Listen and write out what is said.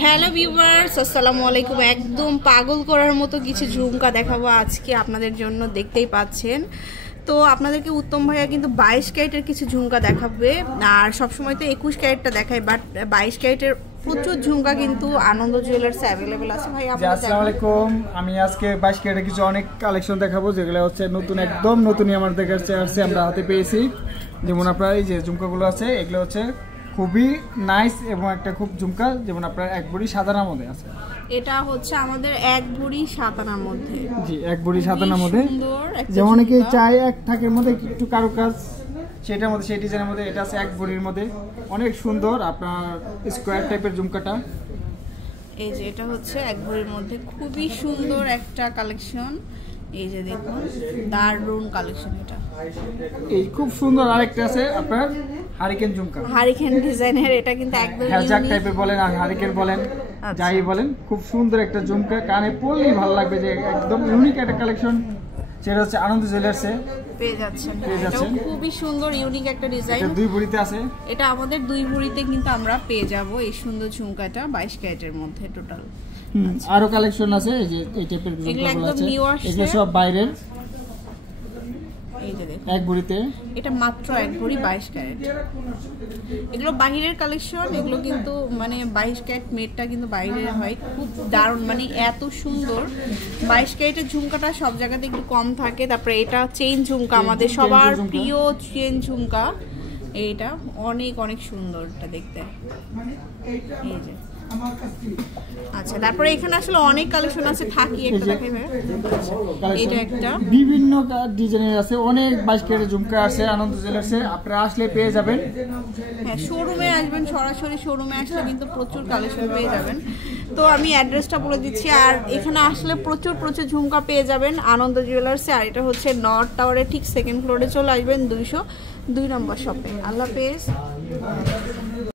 Hello viewers, আসসালামু আলাইকুম। একদম পাগল করার মতো কিছু ঝুমকা দেখাবো আজকে আপনাদের জন্য, দেখতেই পাচ্ছেন। তো আপনাদেরকে উত্তম ভাইয়া কিন্তু 22 ক্যারেটের কিছু ঝুমকা দেখাবে, আর সবসময় তো 21 ক্যারেটটা দেখায়, বাট 22 ক্যারেটের প্রচুর ঝুমকা কিন্তু আনন্দ জুয়েলার্সে অ্যাভেলেবেল আছে। ভাই আসসালামু আলাইকুম, আমি আজকে 22 ক্যারেটের কিছু অনেক কালেকশন দেখাবো, যেগুলো হচ্ছে নতুন, একদম নতুনই আমাদের কাছে আসছে, আমরা হাতে পেয়েছি। যেমন আপনার এই যে ঝুমকাগুলো আছে, এগুলো হচ্ছে খুবই নাইস এবং একটা খুব ঝুমকা, যেমন আপনার এক ভরি সাদানার মধ্যে আছে। এটা হচ্ছে আমাদের এক ভরি সাতানার মধ্যে। জি, এক ভরি সাদানার মধ্যে, যেমন অনেকে চাই এক থাকের মধ্যে একটু কারুকাজ, সেটার মধ্যে সেই ডিজাইনের মধ্যে এটা আছে এক ভরির মধ্যে, অনেক সুন্দর আপনার স্কোয়ার টাইপের ঝুমকাটা। এই যে এটা হচ্ছে এক ভরির মধ্যে খুবই সুন্দর একটা কালেকশন। এই যে দেখুন, দারুন কালেকশন। এটা এই খুব সুন্দর। আরেকটা আছে আপনার হারিকেন ঝুমকা, হারিকেন ডিজাইনের। এটা কিন্তু একদম হ্যাজাক টাইপের বলেন আর হারিকেন বলেন, যাই বলেন, খুব সুন্দর একটা ঝুমকা, কানে পড়লেই ভালো লাগবে, যে একদম ইউনিক একটা কালেকশন। সেটা হচ্ছে আনন্দ জুয়েলার্সে পেয়ে যাচ্ছেন। খুবই সুন্দর ইউনিক একটা ডিজাইন। দুই ভরিতে আছে, এটা আমাদের দুই ভরিতে কিন্তু আমরা পেয়ে যাব এই সুন্দর ঝুমকাটা 22 ক্যারেটের মধ্যে টোটাল। আরো কালেকশন আছে, এই যে এই টাইপের ঝুমকাগুলো আছে, এগুলো সব বাইরের। এই যে দেখুন এক ভরিতে, এটা মাত্র এক ভরি 22 ক্যারেট। এগুলো বাইরের কালেকশন, এগুলো কিন্তু মানে 22 ক্যারেট মেটটা কিন্তু বাইরের হয়, খুব দারুণ, মানে এত সুন্দর। 22 ক্যারেটের ঝুমকাটা সব জায়গাতে একটু কম থাকে। তারপরে এটা চেইন ঝুমকা, আমাদের সবার প্রিয় চেইন ঝুমকা। এইটা অনেক অনেক সুন্দর এটা দেখতে। এই যে আচ্ছা, তারপরে এখানে আসলে অনেক কালেকশন আছে, থাকি একটা দেখাইবে। এটা একটা বিভিন্ন ডিজাইনের আছে, অনেক 22 ক্যারেটের ঝুমকা আছে আনন্দ জুয়েলার্সে, আপনারা আসলে পেয়ে যাবেন। হ্যাঁ, শোরুমে আসবেন, সরাসরি শোরুমে আসলে কিন্তু প্রচুর কালেকশন পেয়ে যাবেন। তো আমি অ্যাড্রেসটা বলে দিচ্ছি, আর এখানে আসলে প্রচুর প্রচুর ঝুমকা পেয়ে যাবেন আনন্দ জুয়েলার্সে। আর এটা হচ্ছে নর্থ টাওয়ারের ঠিক সেকেন্ড ফ্লোরে চলে আসবেন, 202 নম্বর শপে। আল্লাহ হাফেজ।